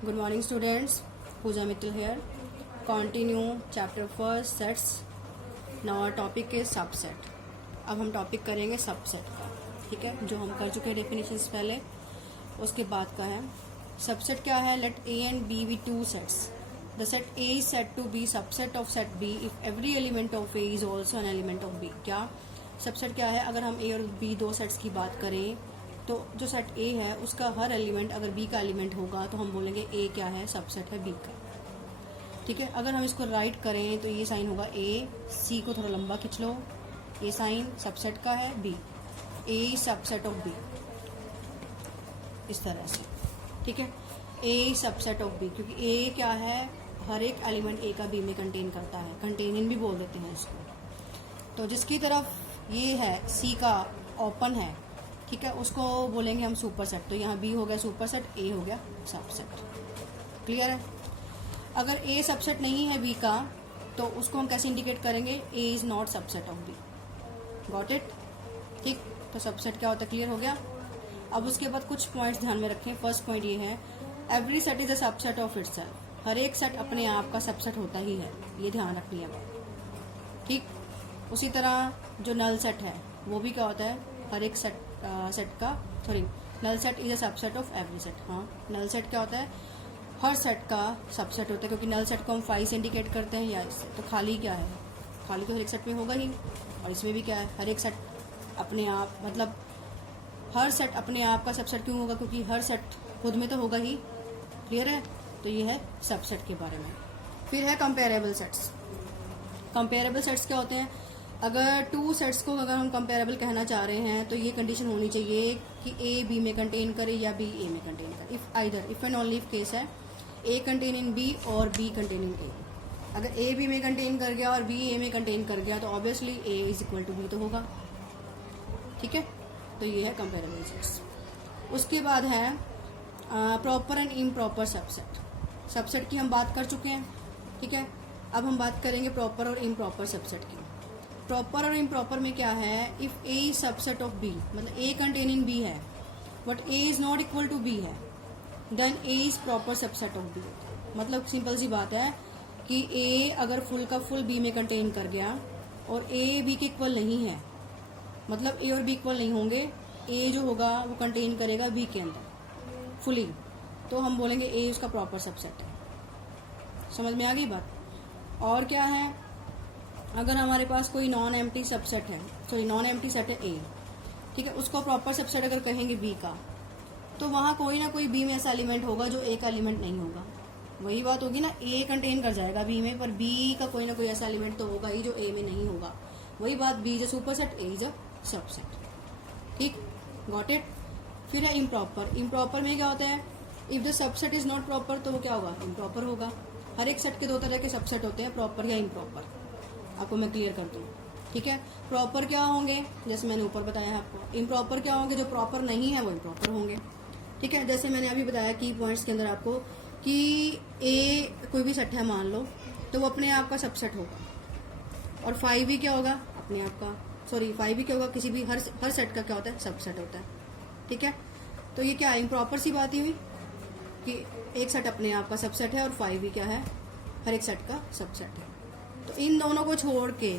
Good morning students, Pooja Mittal here. Continue chapter first sets. Now our topic is subset. अब हम topic करेंगे subset का, ठीक है, जो हम कर चुके हैं डेफिनेशंस पहले, उसके बाद का है सबसेट क्या है. Let A and B be two sets. The set A is said to be subset of set B if every element of A is also an element of B. क्या subset क्या है? अगर हम A और B दो sets की बात करें तो जो सेट A है उसका हर एलिमेंट अगर B का एलिमेंट होगा तो हम बोलेंगे A क्या है, सबसेट है B का, ठीक है. अगर हम इसको राइट करें तो ये साइन होगा A, C को थोड़ा लंबा खींच लो, ये साइन सबसेट का है B, A subset of B, इस तरह से, ठीक है. A सबसेट ऑफ B, क्योंकि A क्या है, हर एक एलिमेंट A का B में कंटेन करता है, कंटेनिंग भी बोल देते हैं इसको. तो जिसकी तरफ ये है C का ओपन है, ठीक है, उसको बोलेंगे हम सुपर सेट. तो यहाँ B हो गया सुपर सेट, A हो गया सबसेट. क्लियर है. अगर A सबसेट नहीं है B का तो उसको हम कैसे इंडिकेट करेंगे, A is not subset of B. Got it. ठीक. तो सबसेट क्या होता है, क्लियर हो गया. अब उसके बाद कुछ पॉइंट्स ध्यान में रखें. फर्स्ट पॉइंट ये है, every set is a subset of itself. हर एक सेट अपने आप का सबसेट होता ही है, ये ध्यान रखनी है बात, ठीक. उसी तरह जो नल सेट है वो भी क्या होता है, हर एक सेट का null set is a subset of every set. हाँ, नल सेट क्या होता है, हर सेट का सबसेट होता है, क्योंकि नल सेट को हम 5 से इंडिकेट करते हैं या इससे. तो खाली क्या है, खाली तो हर एक सेट में होगा ही, और इसमें भी क्या है, हर एक सेट अपने आप, मतलब हर सेट अपने आप का सबसेट क्यों होगा, क्योंकि हर सेट खुद में तो होगा ही. क्लियर है. तो ये है सबसेट के बारे में. फिर है कंपेरेबल सेट्स. कंपेरेबल सेट्स क्या होते हैं, अगर टू सेट्स को अगर हम कंपेरेबल कहना चाह रहे हैं तो ये कंडीशन होनी चाहिए कि A B में कंटेन करे या B A में कंटेन करे. If and only if case है A कंटेन इन B और B कंटेन इन A. अगर A B में कंटेन कर गया और B A में कंटेन कर गया तो obviously A is equal to B तो होगा, ठीक है. तो ये है कंपेरेबल सेट्स. उसके बाद है proper and improper subset. Subset की हम बात कर चुके हैं, ठीक है. अब हम बात करेंगे प्रॉपर और इम्प्रॉपर सबसेट की. प्रॉपर और इम्प्रॉपर में क्या है, if A is subset of B, मतलब A कंटेनिंग B है but A is not equal to B है, then A is proper subset of B. मतलब सिंपल सी बात है कि A अगर फुल का फुल B में कंटेन कर गया और A B के इक्वल नहीं है, मतलब A और B इक्वल नहीं होंगे, A जो होगा वो कंटेन करेगा B के अंदर फुली, तो हम बोलेंगे A उसका प्रॉपर सबसेट है. समझ में आ गई बात. और क्या है, अगर हमारे पास कोई नॉन एम्प्टी सबसेट है, सॉरी नॉन एम्प्टी सेट है A, ठीक है, उसको प्रॉपर सबसेट अगर कहेंगे B का, तो वहाँ कोई ना कोई B में ऐसा एलिमेंट होगा जो A का एलिमेंट नहीं होगा. वही बात होगी ना, A कंटेन कर जाएगा B में, पर B का कोई ना कोई ऐसा एलिमेंट तो होगा ही जो A में नहीं होगा. वही बात, B is a superset, A is a subset. ठीक. Got it. फिर है इम्प्रॉपर. इम्प्रॉपर में क्या होता है, if the subset is not proper तो वो क्या होगा, इम्प्रॉपर होगा. हर एक सेट के दो तरह के सबसेट होते हैं, प्रॉपर या इम्प्रॉपर. आपको मैं क्लियर कर दूँ, ठीक है. प्रॉपर क्या होंगे, जैसे मैंने ऊपर बताया है आपको. इम्प्रॉपर क्या होंगे, जो प्रॉपर नहीं है वो इम्प्रॉपर होंगे, ठीक है. जैसे मैंने अभी बताया की पॉइंट्स के अंदर आपको कि A कोई भी सेट है मान लो, तो वो अपने आप का सबसेट होगा, और 5 भी क्या होगा, अपने आप का, सॉरी 5 भी क्या होगा, किसी भी हर सेट का क्या होता है, सबसेट होता है, ठीक है. तो ये क्या इम्प्रॉपर सी बात ही हुई कि एक सेट अपने आप का सबसेट है और 5 भी क्या है, हर एक सेट का सबसेट है. तो इन दोनों को छोड़ के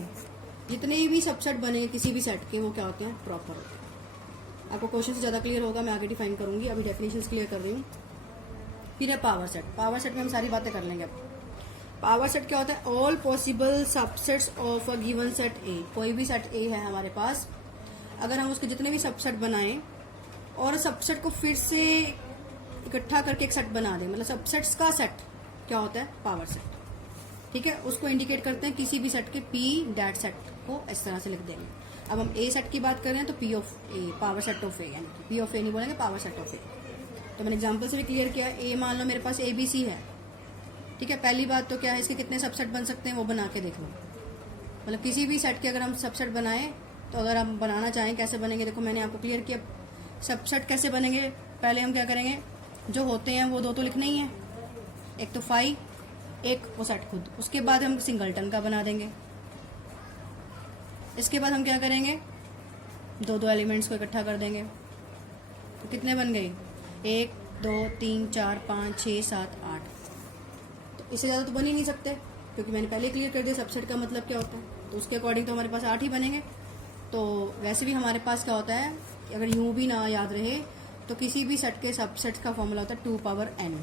जितने भी सबसेट बने किसी भी सेट के, वो क्या होते हैं, प्रॉपर होते हैं. आपको क्वेश्चन से ज़्यादा क्लियर होगा, मैं आगे डिफाइन करूंगी, अभी डेफिनेशंस क्लियर कर रही हूँ. फिर है पावर सेट. पावर सेट में हम सारी बातें कर लेंगे अब. पावर सेट क्या होता है, all possible subsets of a given set ए. कोई भी सेट ए है हमारे पास, अगर हम उसके जितने भी सबसेट बनाएं और सबसेट को फिर से इकट्ठा करके एक सेट बना दें, मतलब सबसेट्स का सेट क्या होता है, पावर सेट, ठीक है. उसको इंडिकेट करते हैं किसी भी सेट के P डैट सेट को इस तरह से लिख देंगे. अब हम A सेट की बात कर रहे हैं तो P of A, power set of A, यानी कि P ऑफ A नहीं बोलेंगे, पावर सेट ऑफ A. तो मैंने एग्जांपल से भी क्लियर किया. A मान लो मेरे पास ABC है, ठीक है. पहली बात तो क्या है, इसके कितने सबसेट बन सकते हैं वो बना के देख लो. मतलब किसी भी सेट के अगर हम सबसेट बनाएं तो अगर हम बनाना चाहें कैसे बनेंगे, देखो मैंने आपको क्लियर किया. सबसेट कैसे बनेंगे, पहले हम क्या करेंगे, जो होते हैं वो दो तो लिखने ही है, एक तो 5, एक वो सेट खुद. उसके बाद हम सिंगलटन का बना देंगे. इसके बाद हम क्या करेंगे, दो एलिमेंट्स को इकट्ठा कर देंगे. तो कितने बन गए, 1 2 3 4 5 6 7 8, तो इससे ज़्यादा तो बन ही नहीं सकते, क्योंकि मैंने पहले क्लियर कर दिया सबसेट का मतलब क्या होता है। तो उसके अकॉर्डिंग तो हमारे पास 8 ही बनेंगे। तो वैसे भी हमारे पास क्या होता है, अगर यूँ भी ना याद रहे तो किसी भी सेट के सबसेट का फॉर्मूला होता है 2 पावर n।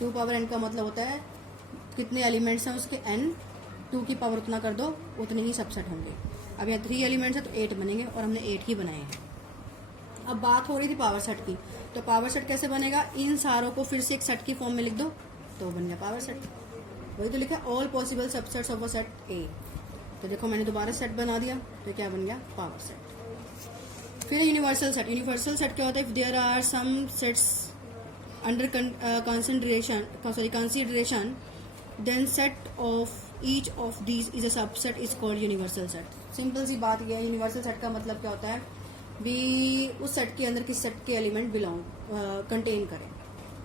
2 पावर n का मतलब होता है कितने एलिमेंट्स हैं उसके n, 2 की पावर उतना कर दो उतने ही सबसेट होंगे। अब यहाँ 3 एलिमेंट्स हैं तो 8 बनेंगे, और हमने 8 ही बनाए हैं। अब बात हो रही थी पावर सेट की, तो पावर सेट कैसे बनेगा, इन सारों को फिर से एक सेट की फॉर्म में लिख दो तो बन गया पावर सेट। वही तो लिखा all possible subsets of a set ए। तो देखो मैंने दोबारा सेट बना दिया, तो क्या बन गया, पावर सेट। फिर यूनिवर्सल सेट। यूनिवर्सल सेट क्या होता है, if there are some sets under consideration then set of each of these is a subset is called universal set. Simple सी बात यह है, यूनिवर्सल सेट का मतलब क्या होता है, भी उस सेट के अंदर किस सेट के एलिमेंट बिलोंग कंटेन करें।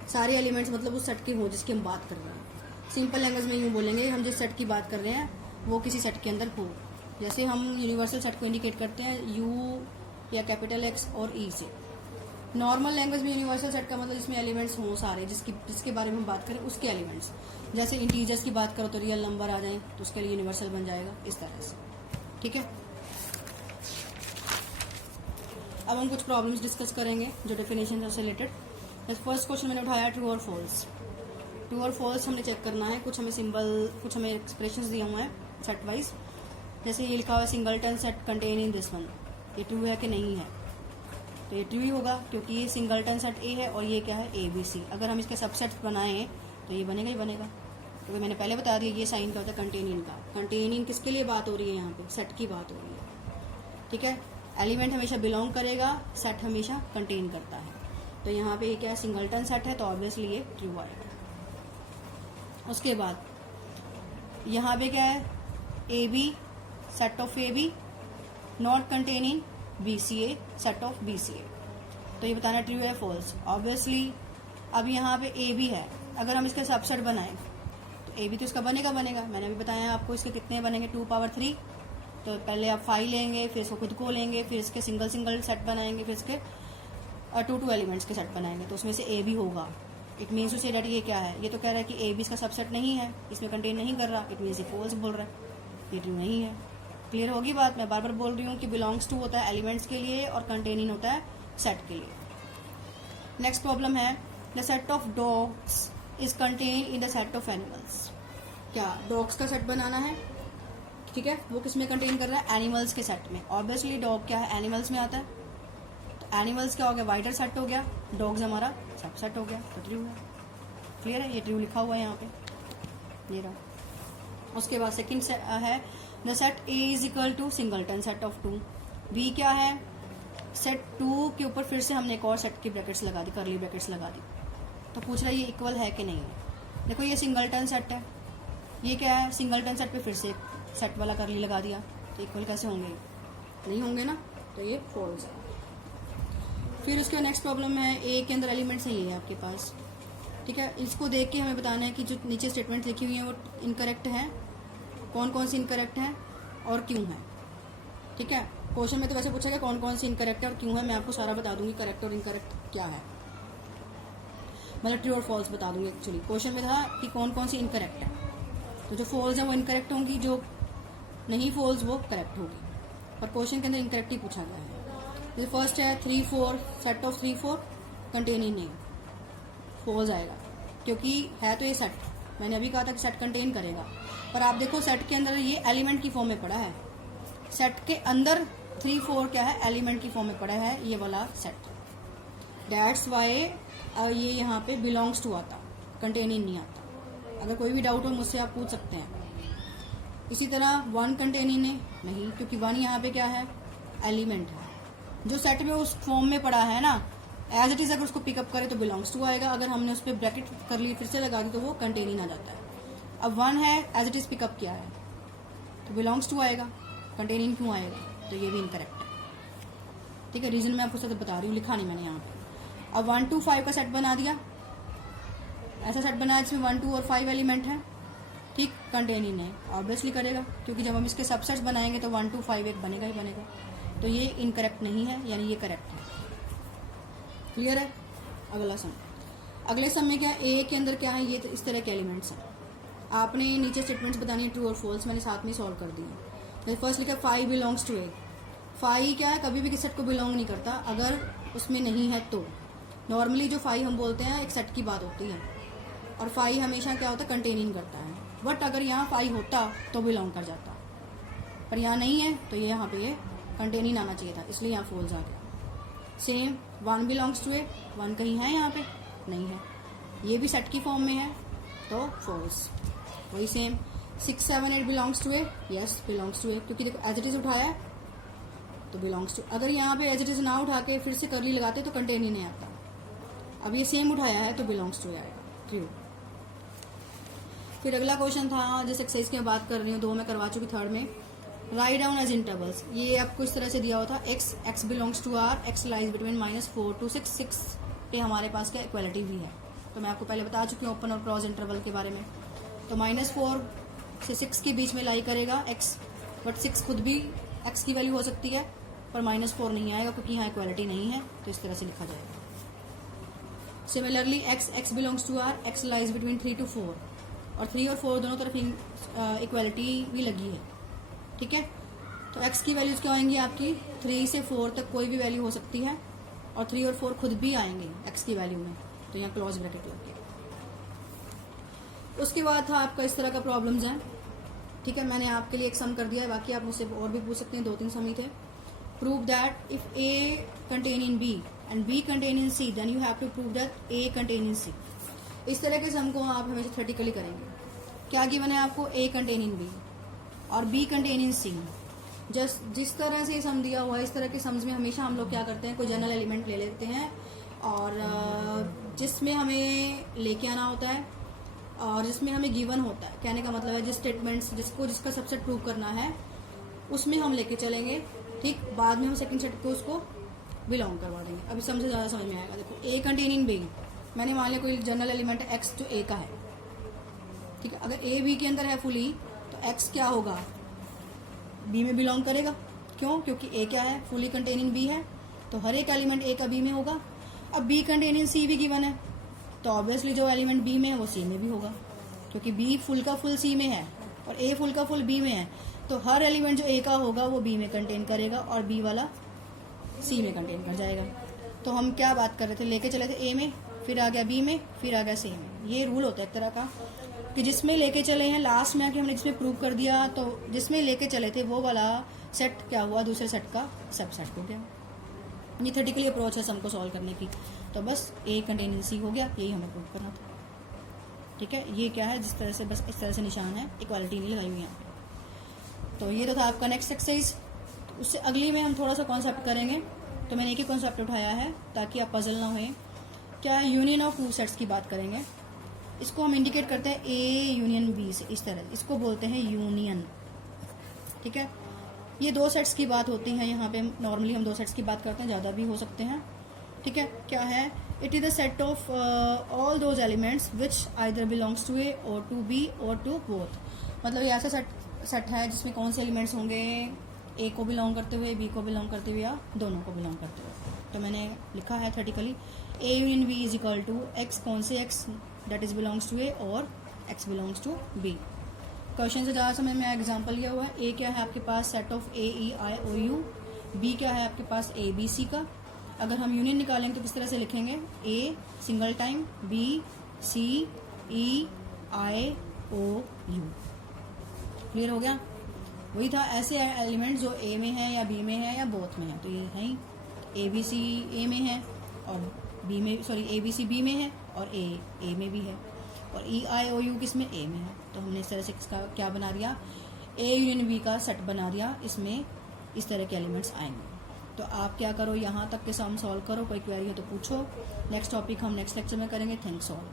सारे एलिमेंट्स मतलब उस सेट के हों जिसकी हम बात कर रहे हैं। सिंपल लैंग्वेज में यूँ बोलेंगे, हम जिस सेट की बात कर रहे हैं वो किसी सेट के अंदर हो। जैसे हम यूनिवर्सल सेट को इंडिकेट करते हैं यू या कैपिटल एक्स और ई से। नॉर्मल लैंग्वेज में यूनिवर्सल सेट का मतलब जिसमें एलिमेंट्स हों सारे, जिसके बारे में हम बात करें उसके एलिमेंट्स। जैसे इंटीजर्स की बात करो तो रियल नंबर आ जाए तो उसके लिए यूनिवर्सल बन जाएगा, इस तरह से। ठीक है, अब हम कुछ प्रॉब्लम्स डिस्कस करेंगे जो डेफिनेशन से रिलेटेड। फर्स्ट क्वेश्चन मैंने उठाया ट्रू और फॉल्स। ट्रू और फॉल्स हमने चेक करना है। कुछ हमें सिंबल, कुछ हमें एक्सप्रेशंस दिए हुए हैं सेट वाइज। जैसे ये लिखा हुआ है singleton set contain in this one, ये ट्रू है कि नहीं है, तो ये ट्रू ही होगा क्योंकि ये सिंगलटन सेट ए है और ये क्या है ए बी सी। अगर हम इसके सबसेट बनाएं तो ये बनेगा ही बनेगा, क्योंकि मैंने पहले बता दिया ये साइन क्या होता है, कंटेन इन का। कंटेन इन किसके लिए बात हो रही है, यहाँ पे सेट की बात हो रही है। ठीक है, एलिमेंट हमेशा बिलोंग करेगा, सेट हमेशा कंटेन करता है। तो यहाँ पे ये क्या है, सिंगलटन सेट है तो ऑब्वियसली ये ट्रू आएगा। उसके बाद यहाँ पे क्या है, A B set of A B not containing B C A set of B C A, तो ये बताना ट्रू है फॉल्स ऑब्वियसली। अब यहाँ पे ए बी है, अगर हम इसका सबसेट बनाएं तो ए बी तो इसका बनेगा। मैंने अभी बताया आपको इसके कितने बनेंगे, 2 पावर 3। तो पहले आप 5 लेंगे, फिर इसको खुद को लेंगे, फिर इसके सिंगल सेट बनाएंगे, फिर इसके 2 एलिमेंट्स के सेट बनाएंगे, तो उसमें से ए बी होगा। इट मीन्स टू से डेट ये क्या है, ये तो कह रहा है कि ए बी इसका सबसेट नहीं है, इसमें कंटेन नहीं कर रहा, इट मीन्स ये फॉल्स बोल रहा है, ये ट्रू नहीं है। क्लियर होगी बात। मैं बार बार बोल रही हूँ कि बिलोंग्स टू होता है एलिमेंट्स के लिए और कंटेनिंग होता है सेट के लिए। नेक्स्ट प्रॉब्लम है, the set of dogs is contain in the set of animals. क्या डॉग्स का सेट बनाना है, ठीक है, वो किस में कंटेन कर रहा है, एनिमल्स के सेट में। ऑब्वियसली डॉग क्या है, एनिमल्स में आता है, तो एनिमल्स क्या हो गया, वाइडर सेट हो गया, डॉग्स हमारा सब सेट हो गया, तो ट्रू है। क्लियर है, ये ट्रू लिखा हुआ है यहाँ पे, ये रहा। उसके बाद सेकंड है, the set A is equal to singleton set of 2। B क्या है, सेट 2 के ऊपर फिर से हमने एक और सेट की ब्रैकेट्स लगा दी, करली ब्रैकेट्स लगा दी, तो पूछ रहा है ये इक्वल है कि नहीं है। देखो ये सिंगलटन सेट है, ये क्या है, सिंगलटन सेट पे फिर से सेट वाला करली लगा दिया, तो इक्वल कैसे होंगे, नहीं होंगे ना, तो ये फॉल्स है। फिर उसके नेक्स्ट प्रॉब्लम है, ए के अंदर एलिमेंट्स हैं ये आपके पास, ठीक है, इसको देख के हमें बताना है कि जो नीचे स्टेटमेंट लिखी हुई हैं वो इनकरेक्ट हैं, कौन कौन सी इनकरेक्ट हैं और क्यों है। ठीक है, क्वेश्चन में तो वैसे पूछा गया कौन कौन सी इनकरेक्ट है और क्यों है, मैं आपको सारा बता दूंगी करेक्ट और इनकरेक्ट क्या है, मतलब ट्रू और फॉल्स बता दूंगी। एक्चुअली क्वेश्चन में था कि कौन कौन सी इनकरेक्ट है, तो जो फॉल्स है वो इनकरेक्ट होंगी, जो नहीं फॉल्स वो करेक्ट होगी, पर क्वेश्चन के अंदर इनकरेक्ट ही पूछा गया है। जैसे फर्स्ट है 3 4 सेट ऑफ 3 4 कंटेनिंग नहीं, फॉल्स आएगा क्योंकि है तो ये सेट, मैंने अभी कहा था कि सेट कंटेन करेगा, पर आप देखो सेट के अंदर ये एलिमेंट की फॉर्म में पड़ा है, सेट के अंदर 3 4 क्या है, एलिमेंट की फॉर्म में पड़ा है ये वाला सेट, दैट्स वाई ये यहाँ पे बिलोंग्स टू आता, कंटेनिंग नहीं आता। अगर कोई भी डाउट हो मुझसे आप पूछ सकते हैं। इसी तरह 1 कंटेनिंग नहीं, क्योंकि 1 यहाँ पे क्या है, एलिमेंट है, जो सेट में उस फॉर्म में पड़ा है ना, एज इट इज अगर उसको पिकअप करे तो बिलोंग्स टू आएगा, अगर हमने उस पर ब्रैकेट कर ली फिर से लगा दी तो वो कंटेनिंग आ जाता है। अब 1 है, एज इट इज पिकअप किया है तो बिलोंग्स टू आएगा, कंटेनिंग क्यों आएगा, तो ये भी इनकरेक्ट है। ठीक है, रीजन मैं आपको सब बता रही हूँ, लिखा नहीं मैंने यहाँ पे। अब 1 2 5 का सेट बना दिया, ऐसा सेट बनाया जिसमें 1 2 और 5 एलिमेंट है, ठीक, कंटेनिंग नहीं, ऑब्वियसली करेगा क्योंकि जब हम इसके सबसेट्स बनाएंगे तो 1 2 5 एक बनेगा ही बनेगा, तो ये इनकरेक्ट नहीं है, यानी ये करेक्ट है। क्लियर है। अगला सम, अगले सम में क्या है, ए के अंदर क्या है, ये इस तरह के एलिमेंट्स हैं। आपने नीचे स्टेटमेंट्स बतानी है ट्रू और फॉल्स, मैंने साथ में सॉल्व कर दिए। फर्स्ट लिखा 5 बिलोंग्स टू ए। 5 क्या है, कभी भी किसी सेट को बिलोंग नहीं करता अगर उसमें नहीं है तो। नॉर्मली जो 5 हम बोलते हैं एक सेट की बात होती है, और 5 हमेशा क्या होता है, कंटेनिंग करता है। बट अगर यहाँ 5 होता तो बिलोंग कर जाता, पर यहाँ नहीं है तो ये यहाँ पे ये कंटेनिंग आना चाहिए था, इसलिए यहाँ फॉल्स आ गया। सेम 1 बिलोंग्स टू ए, 1 कहीं है यहाँ पे नहीं है, ये भी सेट की फॉर्म में है तो फॉल्स। वही same 6 7 8 belongs to A, yes belongs to A, क्योंकि देखो एज इट इज उठाया है तो बिलोंग्स टू। अगर यहाँ पे एज इट इज ना उठा के फिर से करली लगाते तो कंटेन ही नहीं आता। अब ये सेम उठाया है तो बिलोंग्स टू आएगा, ट्रू। फिर अगला क्वेश्चन था, जिस एक्सरसाइज की मैं बात कर रही हूँ, 2 में करवा चुकी, थर्ड में राइट डाउन एज इंटरवल्स। ये आपको इस तरह से दिया हुआ था, x belongs to r, x lies between -4 to 6, 6 पे हमारे पास क्या इक्वलिटी भी है। तो मैं आपको पहले बता चुकी हूँ ओपन और क्रॉस इंटरवल के बारे में। तो -4 से 6 के बीच में लाई करेगा x, बट 6 खुद भी x की वैल्यू हो सकती है, पर -4 नहीं आएगा क्योंकि यहाँ इक्वलिटी नहीं है, तो इस तरह से लिखा जाएगा। Similarly x belongs to r, x lies between 3 to 4, और 3 और 4 दोनों तरफ इक्वलिटी भी लगी है, ठीक है। तो x की वैल्यूज क्या होंगी आपकी, 3 से 4 तक कोई भी वैल्यू हो सकती है, और 3 और 4 खुद भी आएंगे x की वैल्यू में, तो यहाँ क्लोज ब्रैकेट लग गया। उसके बाद था आपका इस तरह का प्रॉब्लम्स हैं, ठीक है। मैंने आपके लिए एक सम कर दिया है, बाकी आप मुझसे और भी पूछ सकते हैं, 2-3 सम ही थे। Prove that if a contain in b and b contain in c, then you have to prove that a contain in c। इस तरह के सम को आप हमेशा थ्योरेटिकली करेंगे। क्या गिवन है आपको, a कंटेन इन b और b कंटेन इन c। जिस तरह से सम दिया हुआ है, इस तरह के सम्स में हमेशा हम लोग क्या करते हैं, कोई जनरल एलिमेंट ले लेते हैं, और जिसमें हमें लेके आना होता है, और जिसमें हमें गिवन होता है। कहने का मतलब है जिस स्टेटमेंट्स जिसका सबसेट प्रूव करना है उसमें हम लेके चलेंगे, ठीक। बाद में हम सेकंड सेट को उसको बिलोंग करवा देंगे। अभी समझे ज़्यादा समझ में आएगा। देखो a कंटेनिंग b, मैंने मान लिया कोई जनरल एलिमेंट है x जो a का है, ठीक है। अगर a b के अंदर है फुली, तो x क्या होगा, b में बिलोंग करेगा। क्यों, क्योंकि a क्या है, फुली कंटेनिंग b है, तो हर एक एलिमेंट a का b में होगा। अब b कंटेनिंग c भी गिवन है, तो ऑब्वियसली जो एलिमेंट b में है वो c में भी होगा, क्योंकि b फुल का फुल c में है और a फुल का फुल b में है, तो हर एलिमेंट जो a का होगा वो b में कंटेन करेगा और b वाला c में कंटेन कर जाएगा। तो हम क्या बात कर रहे थे, लेके चले थे a में, फिर आ गया b में, फिर आ गया c में। ये रूल होता है एक तरह का कि जिसमें लेके चले हैं, लास्ट में आके हमने जिसमें प्रूव कर दिया, तो जिसमें लेके चले थे वो वाला सेट क्या हुआ, दूसरे सेट का सबसेट हो गया। ये थ्योरेटिकली अप्रोच है सम को सॉल्व करने की। तो बस a कंटेनिंग c हो गया, यही हमें प्रूव करना था, ठीक है। ये क्या है, जिस तरह से बस इस तरह से निशान है, इक्वालिटी नहीं लगाई हुई यहाँ पे। तो ये तो था आपका नेक्स्ट एक्सरसाइज। उससे अगली में हम थोड़ा सा कॉन्सेप्ट करेंगे, तो मैंने एक ही कॉन्सेप्ट उठाया है ताकि आप पजल ना होए। क्या है, यूनियन ऑफ टू सेट्स की बात करेंगे। इसको हम इंडिकेट करते हैं a यूनियन b से, इस तरह, इसको बोलते हैं यूनियन, ठीक है। ये 2 सेट्स की बात होती है यहाँ पे, नॉर्मली हम 2 सेट्स की बात करते हैं, ज़्यादा भी हो सकते हैं, ठीक है। क्या है, it is the set of all those elements which either belongs to a और टू b और टू बोथ। मतलब ये ऐसा सेट है जिसमें कौन से एलिमेंट्स होंगे, a को बिलोंग करते हुए, b को बिलोंग करते हुए, या दोनों को बिलोंग करते हुए। तो मैंने लिखा है theoretically a union b is equal to x, कौन से x, that is belongs to a, और x belongs to b। Question से ज़्यादा समझ में आया, एग्जाम्पल लिया हुआ है। a क्या है आपके पास, set of a e i o u। b क्या है आपके पास, a b c का। अगर हम यूनियन निकालेंगे तो किस तरह से लिखेंगे, a single time, b c e i o u। Clear हो गया। वही था, ऐसे एलिमेंट जो a में है या b में है या बोथ में है, तो ये है a b c a में है और b में, sorry a b c b में है और a में भी है, और e i o u किस में, a में है। तो हमने इस तरह से इसका क्या बना दिया, a यूनियन b का सेट बना दिया, इसमें इस तरह के एलिमेंट्स आएंगे। तो आप क्या करो, यहाँ तक के सम सॉल्व करो, कोई क्वेरी है तो पूछो। नेक्स्ट टॉपिक हम नेक्स्ट लेक्चर में करेंगे। Thanks all.